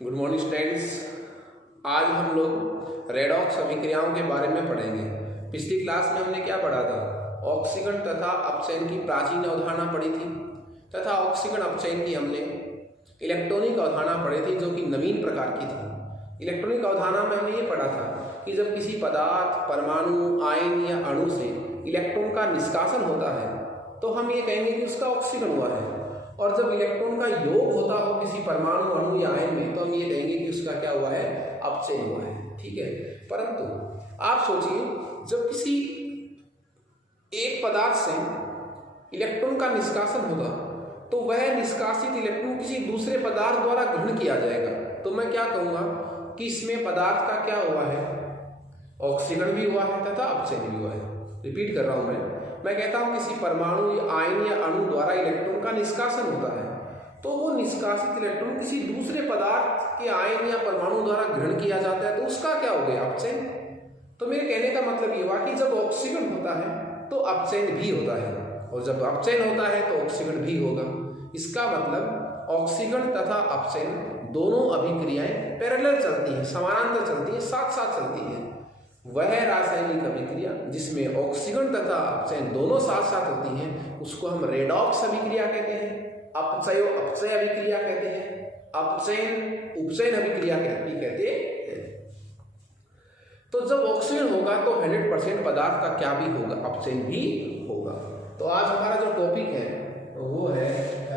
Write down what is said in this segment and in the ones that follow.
Good morning students. आज हम लोग रेडॉक्स अभिक्रियाओं के बारे में पढ़ेंगे। पिछली क्लास में हमने क्या पढ़ा था? ऑक्सीकरण तथा अपचयन की प्राचीन अवधारणा पढ़ी थी तथा ऑक्सीकरण अपचयन की हमने इलेक्ट्रॉनिक अवधारणा पढ़ी थी जो कि नवीन प्रकार की थी। इलेक्ट्रॉनिक अवधारणा में हमने ये पढ़ा था कि जब किसी पदार्थ, परमाणु, आयन या अणु से इलेक्ट्रॉन का निष्कासन होता है तो हम ये कहेंगे कि उसका ऑक्सीकरण हुआ है, और जब इलेक्ट्रॉन का योग होता हो किसी परमाणु, अणु या आयन में तो हम ये कहेंगे कि उसका क्या हुआ है? अपचयन हुआ है। ठीक है, परंतु आप सोचिए, जब किसी एक पदार्थ से इलेक्ट्रॉन का निष्कासन होगा तो वह निष्कासित इलेक्ट्रॉन किसी दूसरे पदार्थ द्वारा ग्रहण किया जाएगा। तो मैं क्या कहूँगा कि इसमें पदार्थ का क्या हुआ है? ऑक्सीकरण भी हुआ है तथा अपचयन भी हुआ है। रिपीट कर रहा हूँ मैं कहता हूं किसी परमाणु या आयन या अणु द्वारा इलेक्ट्रॉन का निष्कासन होता है तो वो निष्कासित इलेक्ट्रॉन किसी दूसरे पदार्थ के आयन या परमाणु द्वारा ग्रहण किया जाता है, तो उसका क्या हो गया? अपचयन। तो मेरे कहने का मतलब ये हुआ कि जब ऑक्सीकरण होता है तो अपचयन भी होता है, और जब अपचयन होता है तो ऑक्सीकरण भी होगा। इसका मतलब ऑक्सीकरण तथा अपचयन दोनों अभिक्रियाएं पैरेलल चलती हैं, समानांतर चलती हैं, साथ साथ चलती हैं। वह रासायनिक अभिक्रिया जिसमें ऑक्सीकरण तथा अपचयन दोनों साथ साथ होती हैं उसको हम रेडॉक्स अभिक्रिया कहते हैं, अपचय अभिक्रिया कहते हैं, अपचयन उपचयन अभिक्रिया कहते हैं। तो जब ऑक्सीकरण होगा तो 100% पदार्थ का क्या भी होगा? अपचयन भी होगा। तो आज हमारा जो टॉपिक है वो है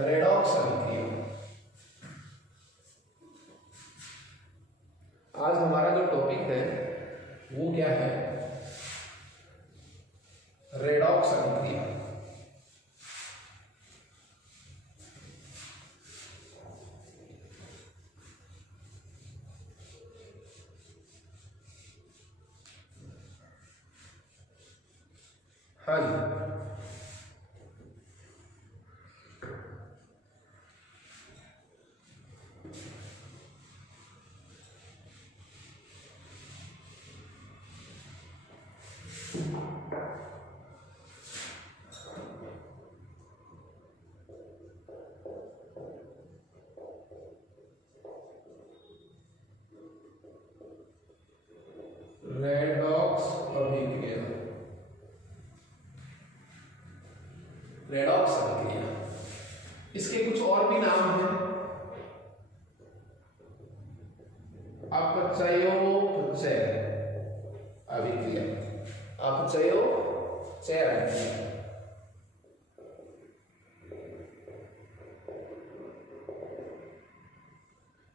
रेडॉक्स अभिक्रिया। आज हमारा जो टॉपिक है वो क्या है? रेडॉक्स अभिक्रिया। हाँ जी, रेडॉक्स अभिक्रिया। रेडॉक्स अभिक्रिया, इसके कुछ और भी नाम हैं। अपचयोपचय अभिक्रिया, अपचयोपचय अभिक्रिया।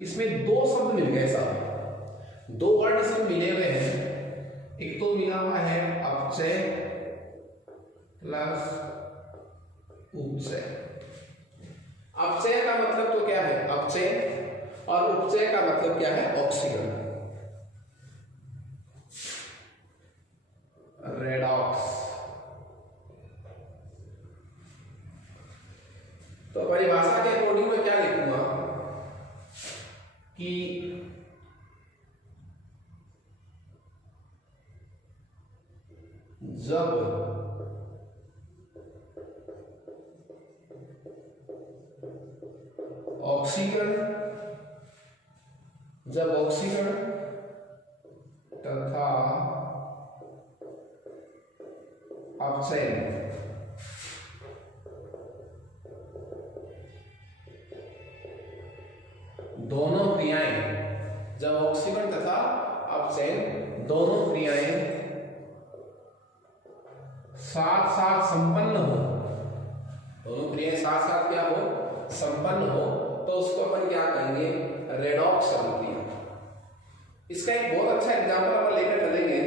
इसमें दो शब्द मिल गए साहब, दो वर्ड इसमें मिले हुए हैं। एक तो मिला हुआ है अपचय प्लस उपचय। अपचय का मतलब तो क्या है? अपचय, और उपचय का मतलब क्या है? ऑक्सीकरण। रेडॉक्स। तो परिभाषा के अकॉर्डिंग में क्या लिखूंगा कि जब ऑक्सीकरण तथा अपचयन दोनों क्रियाएं, जब ऑक्सीकरण तथा अपचयन दोनों क्रियाएं साथ साथ संपन्न हो, दोनों क्रियाएं साथ साथ क्या हो? संपन्न हो, तो उसको अपन क्या कहेंगे? रेडॉक्स अभिक्रिया। इसका एक बहुत अच्छा एग्जांपल अपन लेकर चलेंगे।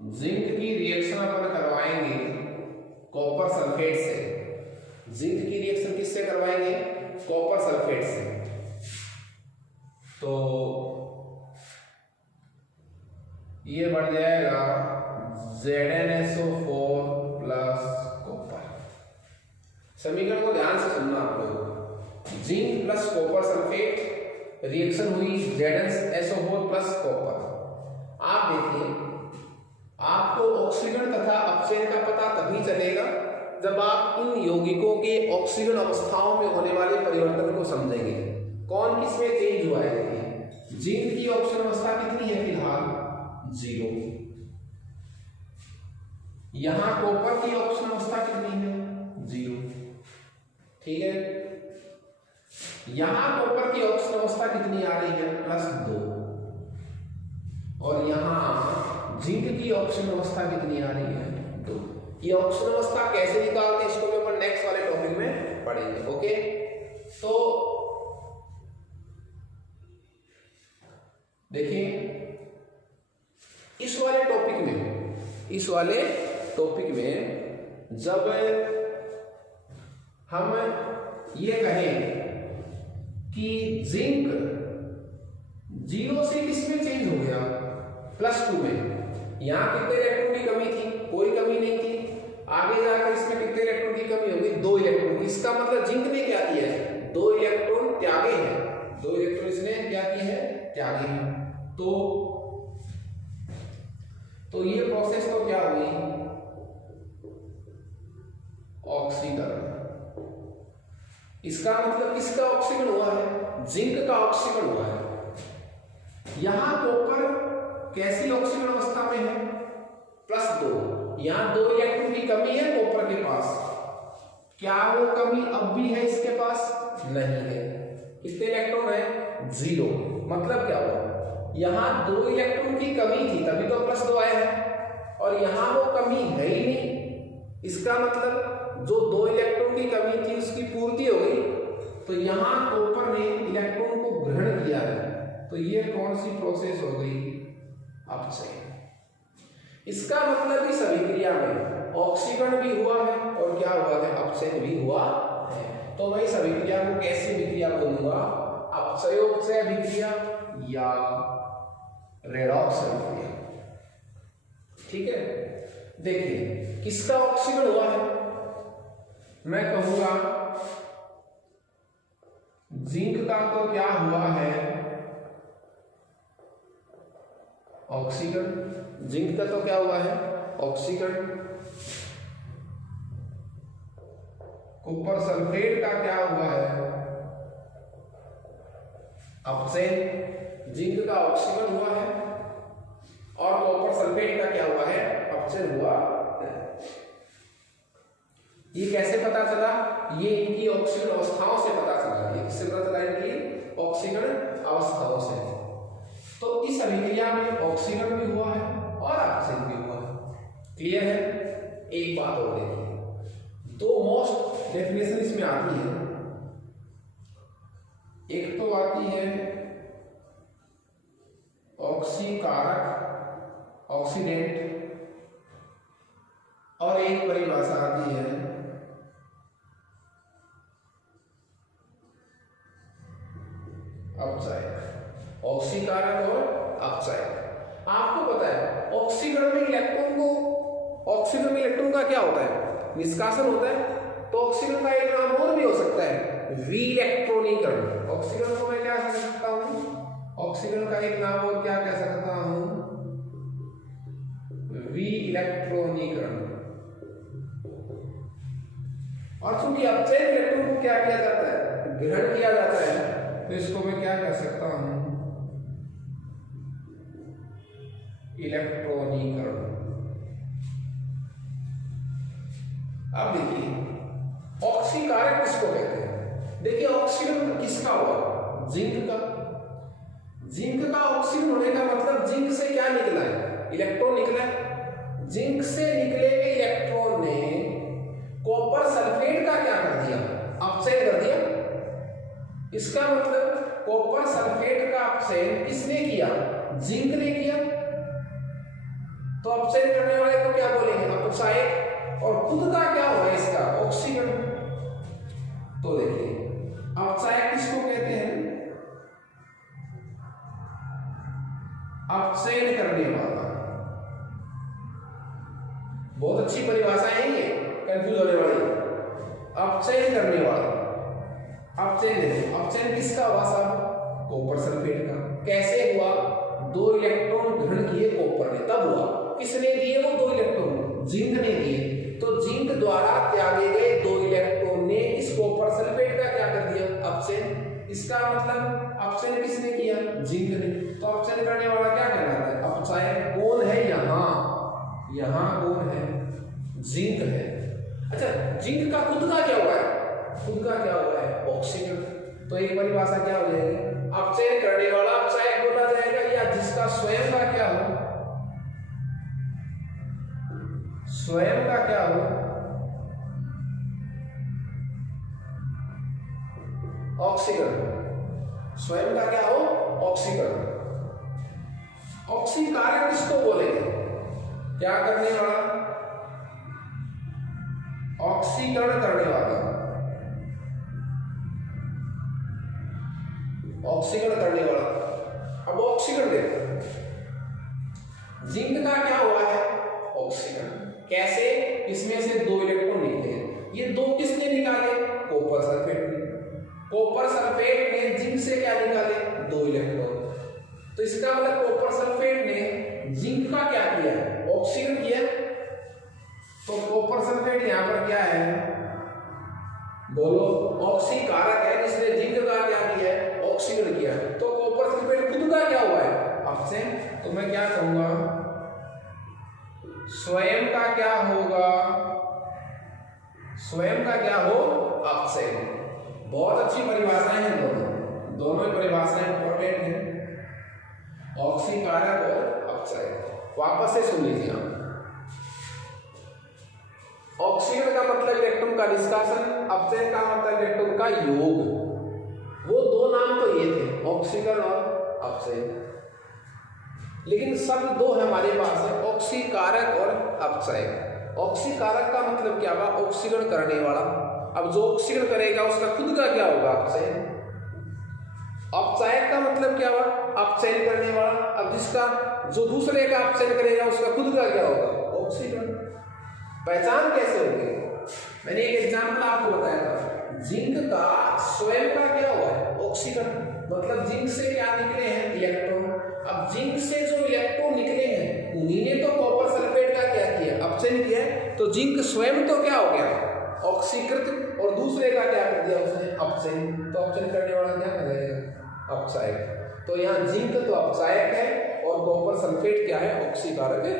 जिंक की रिएक्शन अपन करवाएंगे कॉपर सल्फेट से। जिंक की रिएक्शन किससे करवाएंगे? कॉपर सल्फेट से। तो ये बढ़ जाएगा ZnSO4 प्लस कॉपर। समीकरण को ध्यान से सुनना आप लोग। Zinc plus copper sulphate reaction हुई ZnSO4 प्लस कॉपर। आप देखिए, आपको ऑक्सीजन तथा अपचयन का पता तभी चलेगा जब आप इन यौगिकों के ऑक्सीजन अवस्थाओं में होने वाले परिवर्तन को समझेंगे। कौन किसमें चेंज हुआ है? देखिए, जिंक की ऑक्सीजन अवस्था कितनी है फिलहाल? 0। यहां कॉपर की ऑक्सीजन अवस्था कितनी है? 0। ठीक है, यहां कॉपर की ऑक्सीजन अवस्था कितनी आ रही है? +2। और यहां जिंक की ऑक्सीजन अवस्था कितनी आ रही है? 2। ये ऑक्सीजन अवस्था कैसे निकालते हैं इसको भी अपन नेक्स्ट वाले टॉपिक में पढ़ेंगे। ओके, तो देखिए, इस वाले टॉपिक में जब हम ये कहें कि जिंक 0 से किसमें चेंज हो गया? +2 में। यहां कितने इलेक्ट्रॉन की कमी थी? कोई कमी नहीं थी। आगे जाकर इसमें कितने इलेक्ट्रॉन की कमी होगी? 2 इलेक्ट्रॉन। इसका मतलब जिंक ने क्या किया है? 2 इलेक्ट्रॉन त्यागे हैं। 2 इलेक्ट्रॉन इसने क्या किए हैं? त्यागे हैं। तो ये प्रोसेस तो क्या हुई? ऑक्सीकरण। इसका मतलब किसका ऑक्सीकरण हुआ है? जिंक का ऑक्सीकरण हुआ है। यहां कॉपर कैसी ऑक्सीकरण अवस्था में है? +2। यहां 2 इलेक्ट्रॉन की कमी है कॉपर के पास। क्या वो कमी अब भी है इसके पास? नहीं है। कितने इलेक्ट्रॉन है? 0। मतलब क्या हुआ? यहां 2 इलेक्ट्रॉन की कमी थी तभी तो +2 आया है, और यहां वो कमी है ही नहीं। इसका मतलब जो 2 इलेक्ट्रॉन की कमी थी उसकी पूर्ति हो गई। तो यहां कॉपर ने इलेक्ट्रॉन को ग्रहण किया है। तो ये कौन सी प्रोसेस हो गई? अपचयन। इसका मतलब इस अभिक्रिया में ऑक्सीकरण भी हुआ है और क्या हुआ है? अपचयन भी हुआ है। तो मैं इस अभिक्रिया को कैसी अभिक्रिया बोलूंगा? अपचयोपचय अभिक्रिया या रेडॉक्स अभिक्रिया। ठीक है, देखिए, किसका ऑक्सीकरण हुआ है? मैं कहूंगा जिंक का तो क्या हुआ है? ऑक्सीकरण। जिंक का तो क्या हुआ है? ऑक्सीकरण। कॉपर सल्फेट का क्या हुआ है? अपचयन। जिंक का ऑक्सीकरण हुआ है और कॉपर सल्फेट का क्या हुआ है? अपचयन हुआ है। ये कैसे पता चला? ये इनकी ऑक्सीकरण अवस्थाओं से पता चला। ये किससे पता चला? इनकी ऑक्सीकरण अवस्थाओं से। तो इस अभिक्रिया में ऑक्सीकरण भी हुआ है और अपचयन भी हुआ है। क्लियर है? एक बात और देखिए, 2 मोस्ट डेफिनेशन इसमें आती है। एक तो आती है ऑक्सीकारक, ऑक्सीडेंट, और एक परिभाषा आती है अपचयक। ऑक्सीकारक और अपचयक। आपको पता है ऑक्सीकरण में इलेक्ट्रॉन का क्या होता है? निष्कासन होता है। तो ऑक्सीकरण का एक नाम और भी हो सकता है, विइलेक्ट्रॉनीकरण। ऑक्सीकरण को मैं क्या कह सकता हूं? ऑक्सीकरण का एक नाम और क्या कह सकता हूं? विइलेक्ट्रॉनीकरण। और चूंकि अपचयन इलेक्ट्रॉन को क्या किया जाता है? ग्रहण किया जाता है, तो इसको मैं क्या कह सकता हूं? इलेक्ट्रॉनीकरण। अब देखिए, ऑक्सीकारक किसको कहते हैं? देखिए, ऑक्सीकरण किसका हुआ? जिंक का। जिंक का ऑक्सीकरण होने का मतलब जिंक से क्या निकला है? इलेक्ट्रॉन निकला है। जिंक से निकले हुए इलेक्ट्रॉन ने कॉपर सल्फेट का क्या कर दिया? अपचयन कर दिया। इसका मतलब कॉपर सल्फेट का अपचयन किसने किया? जिंक ने किया। तो अपचयन करने वाले को क्या बोलेंगे? अपचायक। और खुद का क्या होगा इसका? ऑक्सीकरण। तो देखिए, अपचायक किसको कहते हैं? अपचयन करने वाला। बहुत अच्छी परिभाषा है ये, कंफ्यूज होने वाली। अपचयन करने वाला। अपचयन किसका हुआ साहब? कॉपर सल्फेट का। कैसे हुआ? 2 इलेक्ट्रॉन ग्रहण किए कॉपर ने, तब हुआ। किसने दिए वो 2 इलेक्ट्रॉन? जिंक ने दिए। तो जिंक द्वारा त्यागे गए 2 इलेक्ट्रॉन ने इस कॉपर सल्फेट का क्या कर दिया? अपचयन। इसका मतलब अपचयन किसने किया? जिंक ने। तो अपचयन करने वाला क्या कहलाता है? अपचयक। कौन है यहाँ? यहाँ कौन है? जिंक है। अच्छा, जिंक का खुद का क्या हुआ है? खुद का क्या हुआ है? ऑक्सीजन। तो एक परिभाषा क्या हो जाएगी? अपचयन करने वाला अपचयक बोला जाएगा, या जिसका स्वयं का क्या हो? स्वयं का क्या हो? ऑक्सीकरण। स्वयं का क्या हो? ऑक्सीकरण। ऑक्सीकारक किसको बोलेंगे? क्या करने वाला? ऑक्सीकरण करने वाला। ऑक्सीकरण करने वाला। अब ऑक्सीकरण देखो, जिंक का क्या हुआ है? ऑक्सीकरण। कैसे? इसमें से 2 इलेक्ट्रॉन निकले। ये 2 किसने निकाले? कॉपर सल्फेट ने। कॉपर सल्फेट ने जिंक से क्या निकाले? 2 इलेक्ट्रॉन। तो इसका मतलब कॉपर सल्फेट ने जिंक का क्या किया? ऑक्सीकरण किया। तो कॉपर सल्फेट यहां पर क्या है? बोलो। ऑक्सीकारक है, जिसने जिंक का क्या किया है? ऑक्सीकरण किया। तो कॉपर सल्फेट खुद का क्या हुआ है? अपचयन। तो मैं क्या कहूंगा? स्वयं का क्या होगा? स्वयं का क्या हो? अपचयन। बहुत अच्छी परिभाषाएं हैं दोनों ही परिभाषाएं इंपॉर्टेंट हैं, ऑक्सीकारक और अपचयक। वापस से सुन लीजिए आप। ऑक्सीकरण का मतलब इलेक्ट्रॉन का निष्कासन, अपचयन का मतलब इलेक्ट्रॉन का योग। वो 2 नाम तो ये थे, ऑक्सीकरण और अपचयन, लेकिन शब्द 2 है हमारे पास है, ऑक्सीकारक और अपचयक। ऑक्सीकारक का मतलब क्या हुआ? ऑक्सीकरण करने वाला। अब जो ऑक्सीकरण करेगा उसका खुद का क्या होगा? अपचयन। अपचयक का मतलब क्या हुआ? अपचयन करने वाला। अब जिसका जो दूसरे का अपचयन करेगा उसका खुद का क्या होगा? ऑक्सीकरण। पहचान कैसे होगी? मैंने एक एग्जाम्पल आपको बताया था, जिंक का स्वयं का क्या हुआ है? ऑक्सीकरण। मतलब जिंक से क्या निकले हैं? इलेक्ट्रॉन। अब जिंक से जो इलेक्ट्रॉन निकले हैं उन्हीं ने तो कॉपर सल्फेट का क्या किया? अपचयन किया। तो जिंक स्वयं तो क्या हो गया? ऑक्सीकृत, और दूसरे का क्या कर दिया उसने? अपचयन। तो अपचयन करने वाला क्या करेगा? अपचायक। तो यहाँ जिंक तो अपचायक है और कॉपर सल्फेट क्या है? ऑक्सीकारक है।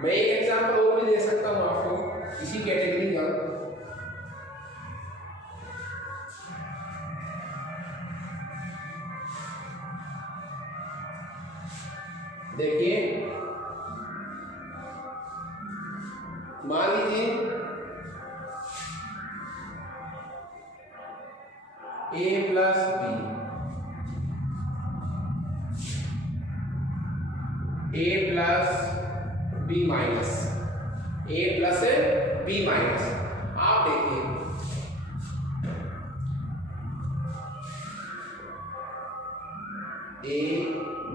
मैं एक एग्जांपल और भी दे सकता हूं आपको इसी कैटेगरी का। देखिए, मान लीजिए A plus B, A plus B minus, A plus B minus. आप देखिए A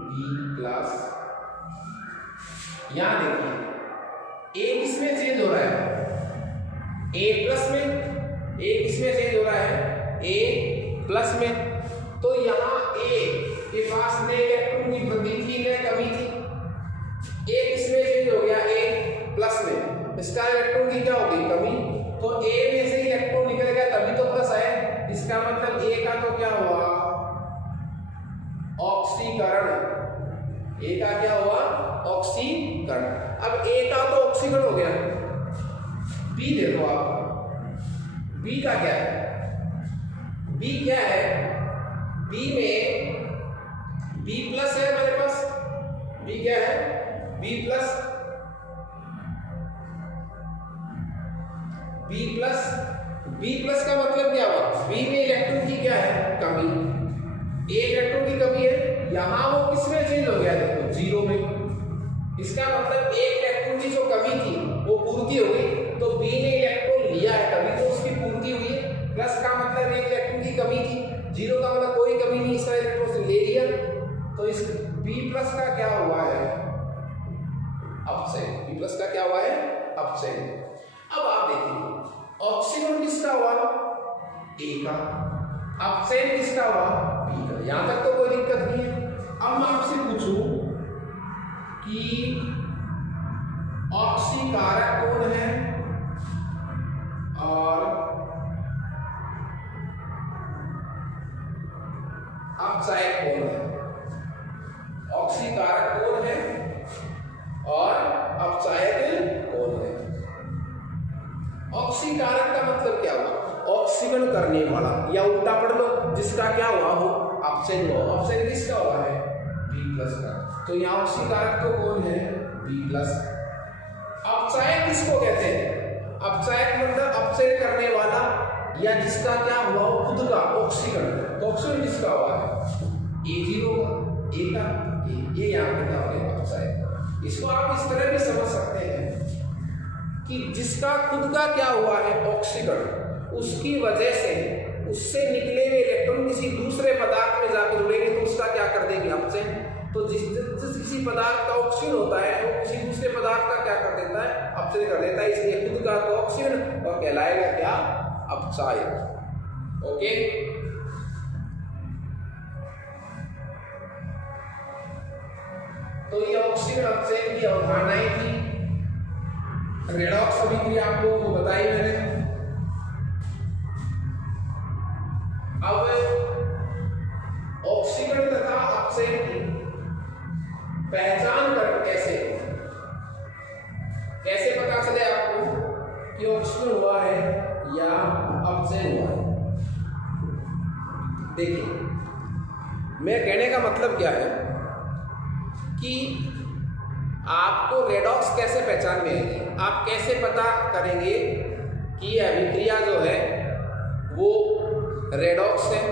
बी प्लस, यहां देखिए A किसमें चेंज हो रहा है? A प्लस में। A किसमें चेंज हो रहा है? A प्लस में। तो यहां A के पास में इलेक्ट्रॉन की वृद्धि थी या कमी थी? A किसमें चेंज हो गया? A प्लस में। इसका इलेक्ट्रॉन की क्या होगी? कमी। तो A में से इलेक्ट्रॉन निकल गया तभी तो प्लस है। इसका मतलब A का तो क्या हुआ? ऑक्सीकरण। A का क्या हुआ? ऑक्सीकरण। अब A का तो ऑक्सीकरण हो गया। B देखो आप, B का क्या है? B क्या है? B में B प्लस है मेरे पास। B क्या है? B plus. B plus, B plus का मतलब क्या हुआ? B में इलेक्ट्रॉन की क्या है? कमी। एक इलेक्ट्रॉन की कमी है, यहां वो किसमें चेंज हो गया? देखो 0 में। इसका मतलब एक इलेक्ट्रॉन की जो कमी थी वो पूर्ति हो गई। तो B ने इलेक्ट्रॉन लिया है तभी तो उसकी पूर्ति हुई है। प्लस का मतलब एक इलेक्ट्रॉन की कमी थी, 0 का मतलब कोई कमी नहीं, इसका इलेक्ट्रॉन से ले लिया। तो इस B प्लस का क्या हुआ है? अपचयन, बी प्लस का क्या हुआ है, अपचयन। अब आप देखिए ऑक्सीकरण किसका हुआ, ए का, अपचयन किसका हुआ, बी का। यहां तक तो कोई दिक्कत नहीं है। अब मैं आपसे पूछूं कि ऑक्सीकारक कौन है और अपचायक कौन है, ऑक्सीकारक कौन है और अपचायक कौन है। ऑक्सीकारक का मतलब क्या हुआ, ऑक्सीकरण करने वाला, या उल्टा पढ़ लो जिसका क्या हुआ हो, अपचयन हुआ। अपचयन किसका हुआ है, बी प्लस का, तो यहाँ ऑक्सीकारक तो कौन है, बी प्लस। अपचायक किसको कहते हैं, अपचायक मतलब अपचयन करने वाला या जिसका क्या हुआ हो खुद का ऑक्सीकरण। तो ऑक्सीकरण किसका हुआ है, A0 का, ए का, ये यहाँ पे क्या हो गया, अपचायक। इसको आप इस तरह भी समझ सकते हैं कि जिसका खुद का क्या हुआ है ऑक्सीकरण, उसकी वजह से उससे निकले हुए इलेक्ट्रॉन किसी दूसरे पदार्थ में जाकर जुड़ेंगे तो उसका क्या कर देंगे, अपचयन। तो जिस किसी पदार्थ का ऑक्सीजन होता है वो किसी दूसरे पदार्थ का क्या कर देता है, अपचयन कर देता है, इसलिए खुद का तो ऑक्सीजन और कहलाएगा क्या, अपचायक। ओके, तो ये ऑक्सीजन अपचयन की अवधारणाएं थी। रेडॉक्स अभिक्रिया आप लोगों को बताई मैंने। अब ऑक्सीकरण तथा अपचयन की पहचान कर कैसे पता चले आपको कि ऑक्सीकरण हुआ है या अपचयन हुआ है। देखिए मैं कहने का मतलब क्या है कि आपको रेडॉक्स कैसे पहचान में आएगी, आप कैसे पता करेंगे कि यह अभिक्रिया जो है वो रेडॉक्स है,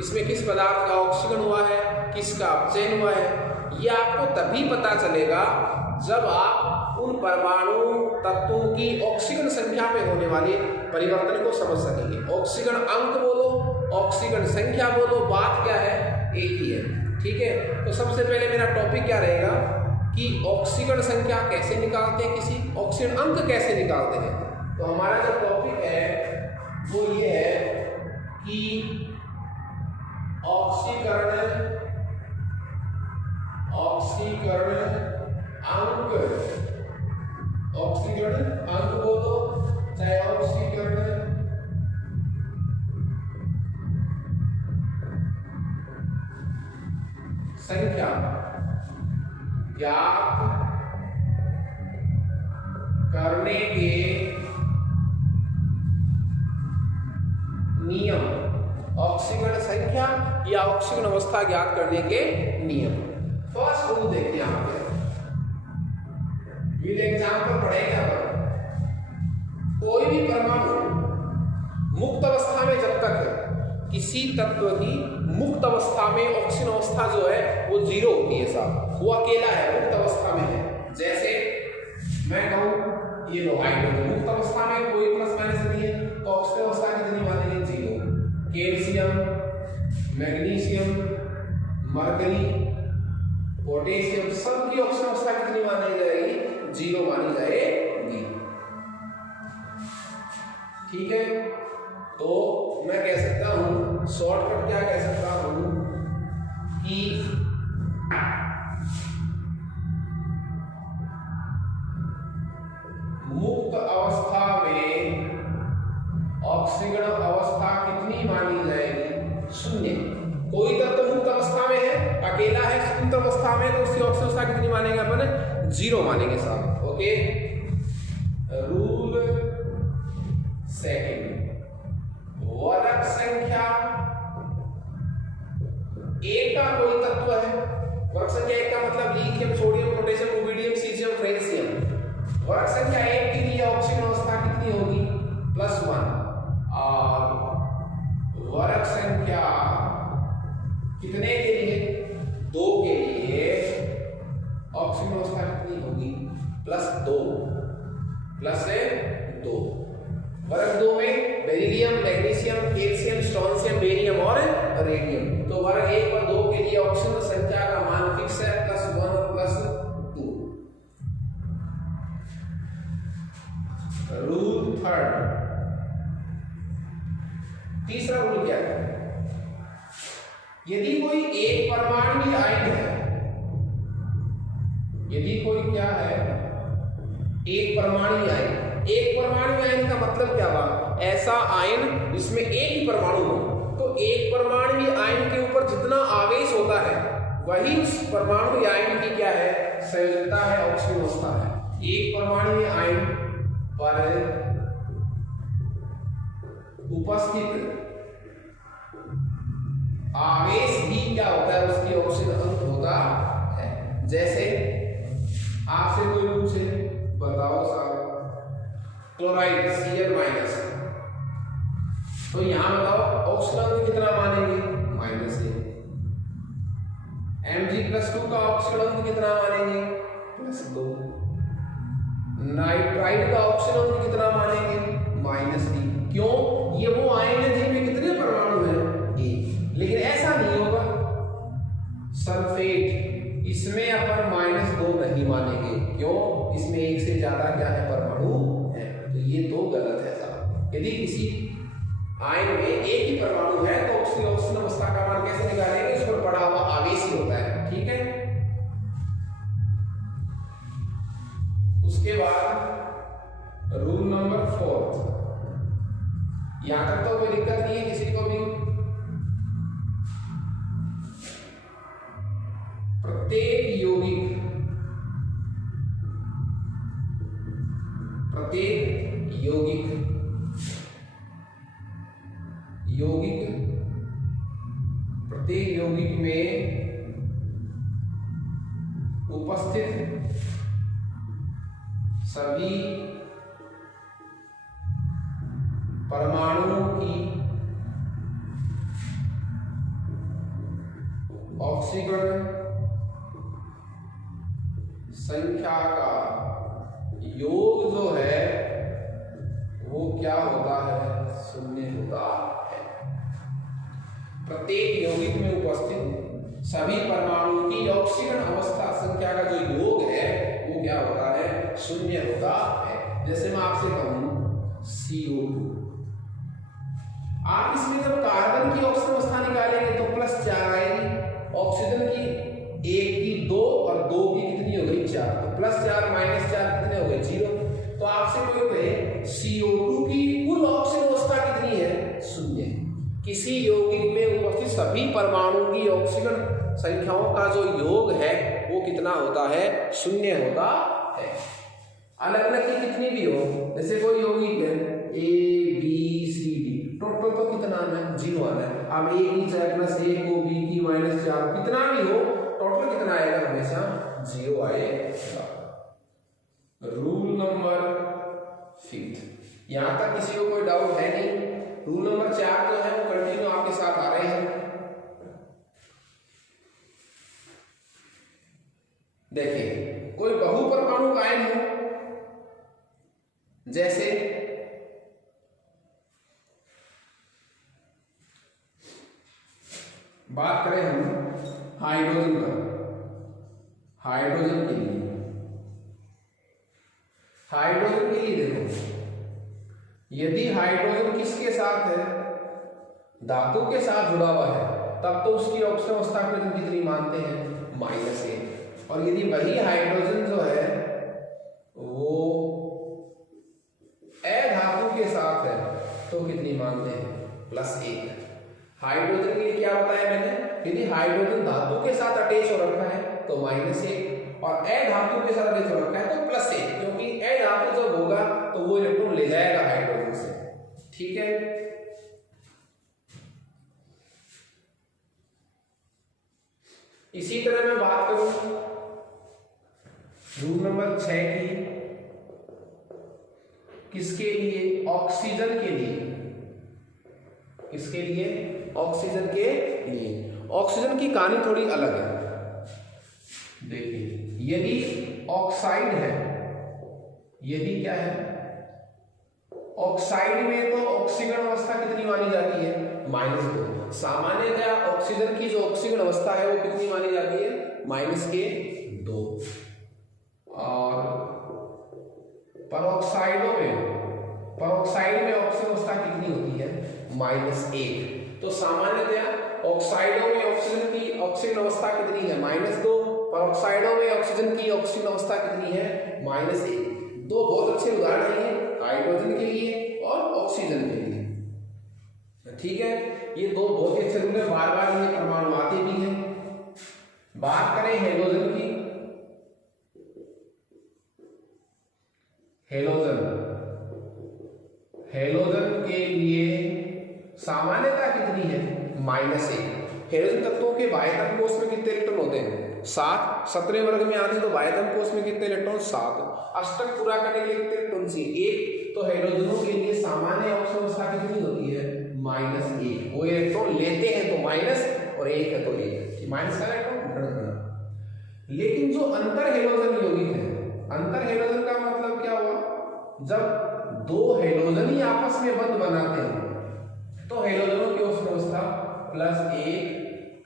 इसमें किस पदार्थ का ऑक्सीकरण हुआ है, किसका अपचयन हुआ है। यह आपको तभी पता चलेगा जब आप उन परमाणु तत्वों की ऑक्सीकरण संख्या में होने वाले परिवर्तन को समझ सकेंगे। ऑक्सीकरण अंक बोलो, ऑक्सीकरण संख्या बोलो, बात क्या है, एक ही है। ठीक है, तो सबसे पहले मेरा टॉपिक क्या रहेगा कि ऑक्सीकरण संख्या कैसे निकालते हैं, किसी ऑक्सीजन अंक कैसे निकालते हैं। तो हमारा जो टॉपिक है वो ये है कि ऑक्सीकरण अंक बोलो चाहे ऑक्सीकरण संख्या ज्ञात करने के नियम, ऑक्सीकरण संख्या या ऑक्सीकरण अवस्था ज्ञात करने के नियम। फर्स्ट रूल देखिए यहाँ पे, विद एग्जांपल पढ़ेंगे अपन। कोई भी परमाणु मुक्त अवस्था में जब तक किसी तत्व की मुक्त अवस्था में ऑक्सीजन अवस्था जो है वो 0 होती है साहब, वो अकेला है, मुक्त अवस्था में है। जैसे मैं कहूं ये लो हाइड्रोजन मुक्त अवस्था में कोई प्लस माइनस नहीं है, तो ऑक्सीजन अवस्था कितनी मानेंगे, 0। कैल्शियम, मैग्नीशियम, मरकरी, पोटेशियम सबकी ऑक्सीजन अवस्था कितनी मानी जाएगी, 0 मानी जाएगी। ठीक है, तो मैं कह सकता हूं शॉर्टकट क्या कह सकता हूं कि मुक्त अवस्था में ऑक्सीकरण अवस्था कितनी मानी जाएगी, 0। कोई तत्व मुक्त अवस्था में है, अकेला है मुक्त अवस्था में, तो उसकी ऑक्सीजन अवस्था कितनी मानेंगे अपन, 0 मानेंगे साहब। ओके, रूल सेकंड, वर्ग संख्या एक का कोई तत्व है, वर्ग संख्या एक का मतलब lithium, sodium, potassium, rubidium, caesium, francium. वर्ग संख्या एक के लिए ऑक्सीजन अवस्था कितनी होगी, +1। और वर्ग संख्या कितने के लिए, 2 के लिए ऑक्सीजन अवस्था कितनी होगी, +2। वर्ग 2 में beryllium, magnesium, calcium, strontium, barium और रेडियम। तो वर्ग 1 और 2 के लिए ऑक्सीजन संख्या का मान फिक्स है, +1 और +2। रूल थर्ड, तीसरा रूल क्या है? यदि कोई एक परमाणु आयन है, यदि कोई क्या है, एक परमाणु आयन, एक परमाणु आयन का मतलब क्या हुआ? ऐसा आयन जिसमें एक ही परमाणु हो। तो एक परमाणु आयन के ऊपर जितना आवेश होता है वही उस परमाणु आयन की क्या है? संयोजकता है, ऑक्सीजन अवस्था है। एक परमाणु आयन पर उपस्थित आवेश भी क्या होता है? उसकी ऑक्सीजन अंक होता है। जैसे आपसे कोई पूछे, बताओ साहब क्लोराइड Cl माइनस, तो यहां बताओ ऑक्सीजन अंक कितना मानेंगे? -1। Mg+2 का ऑक्सीजन अंक कितना मानेंगे? +2। नाइट्राइड का ऑक्सीजन अंक कितना मानेंगे? -3। क्यों? ये वो आयन है जिनमें कितने परमाणु हैं? एक। लेकिन ऐसा नहीं होगा सल्फेट, इसमें अपन -2 नहीं मानेंगे। क्यों? इसमें एक से ज्यादा क्या है? परमाणु है। तो ये तो गलत है साहब। यदि किसी आयन में एक ही परमाणु है तो उसकी ऑक्सीजन अवस्था का मान कैसे निकालेंगे? उस पर पड़ा हुआ आवेश ही होता है। ठीक है। उसके बाद रूल नंबर 4, यहां तक तो कोई दिक्कत नहीं है किसी को भी। प्रत्येक यौगिक में उपस्थित सभी परमाणुओं की ऑक्सीजन संख्या का योग जो है वो क्या होता है? 0 होता है। प्रत्येक यौगिक में उपस्थित सभी परमाणुओं की ऑक्सीजन अवस्था संख्या का जो योग है वो क्या होता है? 0 होता है। जैसे मैं आपसे कहूं CO2, आप इसमें जब कार्बन की ऑक्सीजन अवस्था निकालेंगे तो +4 आएगी। ऑक्सीजन की 1 की 2 और 2 की कितनी हो गई? 4। तो +4 -4 कितने हो गए? 0। तो आपसे कोई कहे CO2 की कुल ऑक्सीजन अवस्था कितनी है? 0। किसी यौगिक में उपस्थित सभी परमाणुओं की ऑक्सीजन संख्याओं का जो योग है वो कितना होता है? 0 होता है। अलग अलग की कितनी भी हो, जैसे कोई यौगिक है ABCD, टोटल तो कितना है? 0 आना है। अब A की 4 + 1 को B की -4, कितना भी हो टोटल कितना आएगा? हमेशा 0 आएगा। रूल नंबर 5, यहां तक किसी को कोई डाउट है नहीं? रूल नंबर 4 जो है वो कंटिन्यू आपके साथ आ रहे हैं। देखिए, कोई बहुपरमाणु आयन हो, जैसे बात करें हम हाइड्रोजन पर, हाइड्रोजन के लिए देखो, यदि हाइड्रोजन किसके साथ है? धातु के साथ जुड़ा हुआ है, तब तो उसकी ऑक्सीजन अवस्था को कितनी मानते हैं? -1। और यदि वही हाइड्रोजन जो है वो अधातु के साथ है तो कितनी मानते हैं? +1। हाइड्रोजन के लिए क्या बताया मैंने? यदि हाइड्रोजन धातु के साथ अटैच हो रखा है तो -1 और अधातु के साथ अटैच हो रखा है तो +1, क्योंकि अधातु जब होगा तो वो इलेक्ट्रॉन ले जाएगा हाइड्रोजन से। ठीक है। इसी तरह मैं बात करूं रूल नंबर 6 की, किसके लिए? ऑक्सीजन के लिए। किसके लिए? ऑक्सीजन के लिए। ऑक्सीजन की कहानी थोड़ी अलग है। देखिए, यदि ऑक्साइड है, यदि क्या है? ऑक्साइड में तो ऑक्सीजन अवस्था कितनी मानी जाती है? -2। सामान्यतः ऑक्सीजन की जो ऑक्सीजन अवस्था है वो कितनी मानी जाती है? -2। और परऑक्साइडों में परऑक्साइड में ऑक्सीजन अवस्था कितनी होती है? -1। तो सामान्यतया ऑक्साइडों में ऑक्सीजन की ऑक्सीजन अवस्था कितनी है? -2। परऑक्साइडों में ऑक्सीजन की ऑक्सीजन अवस्था कितनी है? -1। दो बहुत अच्छे उदाहरण हैं हाइड्रोजन के लिए और ऑक्सीजन के लिए। ठीक है, ये दो बहुत ही अच्छे रूल है, बार बार ये परमाणु आते भी हैं। बात करें हेलोजन की, हेलोजन के लिए सामान्यता कितनी है? -1। हेलोजन तत्वों के बाह्यतम कोश में कितने इलेक्ट्रॉन होते हैं? 7। 17 वर्ग में आते हैं तो बाह्यतम कोश में कितने इलेक्ट्रॉन? 7। अष्टक पूरा करने के लिए कितने इलेक्ट्रॉन चाहिए? 1। तो हेलोजनों के लिए सामान्य ऑक्सीजन अवस्था कितनी होती है? -1। वो इलेक्ट्रॉन लेते हैं तो माइनस और 1 है तो 1 माइनस का इलेक्ट्रॉन। लेकिन जो अंतर हेलोजन यौगिक है, अंतर हेलोजन का मतलब क्या हुआ? जब दो हेलोजन ही आपस में बंध बनाते हैं तो हेलोजनों की ऑक्सीजन अवस्था +1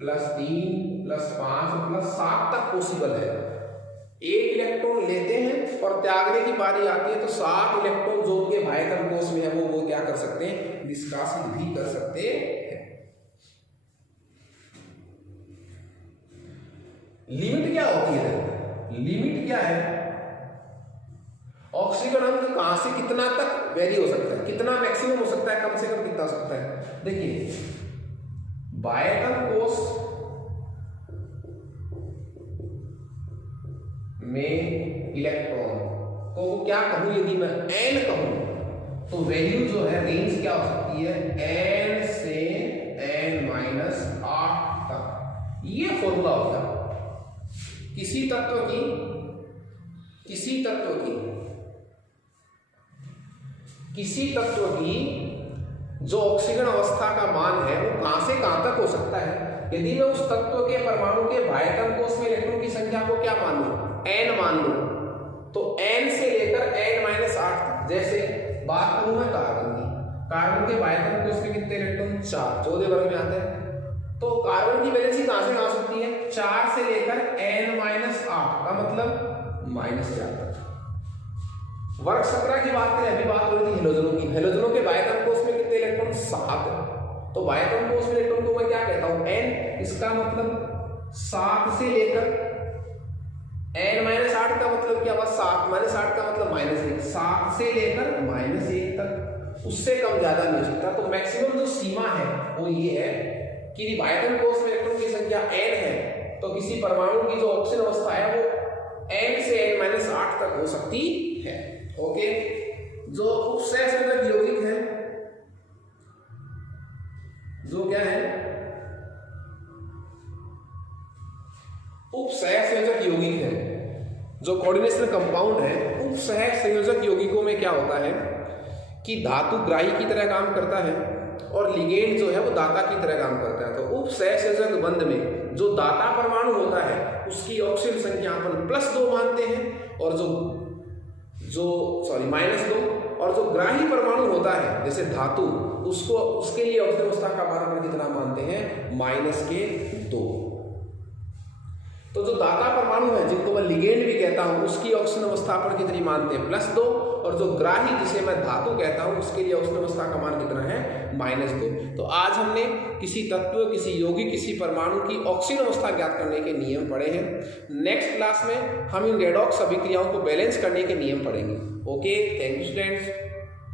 +3 +5 +7 तक पॉसिबल है। एक इलेक्ट्रॉन लेते हैं और त्यागने की बारी आती है तो 7 इलेक्ट्रॉन जो उनके बाह्यतम कोश में है वो क्या कर सकते हैं? निष्कासित भी कर सकते हैं। लिमिट क्या होती है? लिमिट क्या है? ऑक्सीजन अंक कहां से कितना तक वेरी हो सकता है, कितना मैक्सिमम हो सकता है, कम से कम कितना हो सकता है? देखिए, बाह्यतम कोश में इलेक्ट्रॉन को क्या कहूं? यदि मैं n कहूं तो वैल्यू जो है रेंज क्या हो सकती है? n से n-8 तक। ये फॉर्मूला होता है किसी तत्व की जो ऑक्सीजन अवस्था का मान है वो कहां से कहां तक हो सकता है। यदि मैं उस तत्व के परमाणु के बाह्यतम कोश में इलेक्ट्रॉन की संख्या को क्या मान लूं? n मान लूं, तो n से लेकर n-8 तक। जैसे बात करूं मैं कार्बन की, कार्बन के बाह्यतम कोश में कितने इलेक्ट्रॉन? 4, 14 वर्ग में आते हैं। तो कार्बन की वैलेंसी कहां से कहां सकती है? 4 से लेकर n-8 का मतलब -4 तक। वर्ग 17 की बात करें, अभी बात हो रही थी हेलोजनों की। हेलोजनों के बाह्यतम कोश में कितने इलेक्ट्रॉन? 7। तो बाह्यतम कोश में इलेक्ट्रॉन को मैं क्या कहता हूं? n। इसका मतलब 7 से लेकर n-8 का मतलब क्या हुआ? 7 -8 का मतलब -1। 7 से लेकर -1 तक, उससे कम ज्यादा नहीं हो सकता। तो मैक्सिमम जो सीमा है वो ये है कि बाह्यतम कोश में इलेक्ट्रॉन की संख्या n है तो किसी परमाणु की जो ऑक्सीजन अवस्था है वो n से n-8 तक हो सकती है। ओके, जो उपसहसंयोजक यौगिक है, जो क्या है? उपसहसंयोजक यौगिक है, जो कोऑर्डिनेशन कंपाउंड है। उपसहसंयोजक यौगिकों में क्या होता है कि धातु ग्राही की तरह काम करता है और लिगेंड जो है वो दाता की तरह काम करता है। तो उपसहसंयोजक बंध में जो दाता परमाणु होता है उसकी ऑक्सीजन संख्या अपन +2 मानते हैं और जो -2, और जो ग्राही परमाणु होता है जैसे धातु, उसके लिए ऑक्सीजन अवस्था का मान अपन कितना मानते हैं? -2। तो जो दाता परमाणु है जिनको मैं लिगेंड भी कहता हूं उसकी ऑक्सीजन अवस्था पर कितनी मानते हैं? +2। और जो ग्राही जिसे मैं धातु कहता हूं उसके लिए ऑक्सीजन अवस्था का मान कितना है? -2। तो आज हमने किसी तत्व, किसी यौगिक, किसी परमाणु की ऑक्सीजन अवस्था ज्ञात करने के नियम पढ़े हैं। नेक्स्ट क्लास में हम इन रेडॉक्स अभिक्रियाओं को बैलेंस करने के नियम पढ़ेंगे। Okay, thank you students.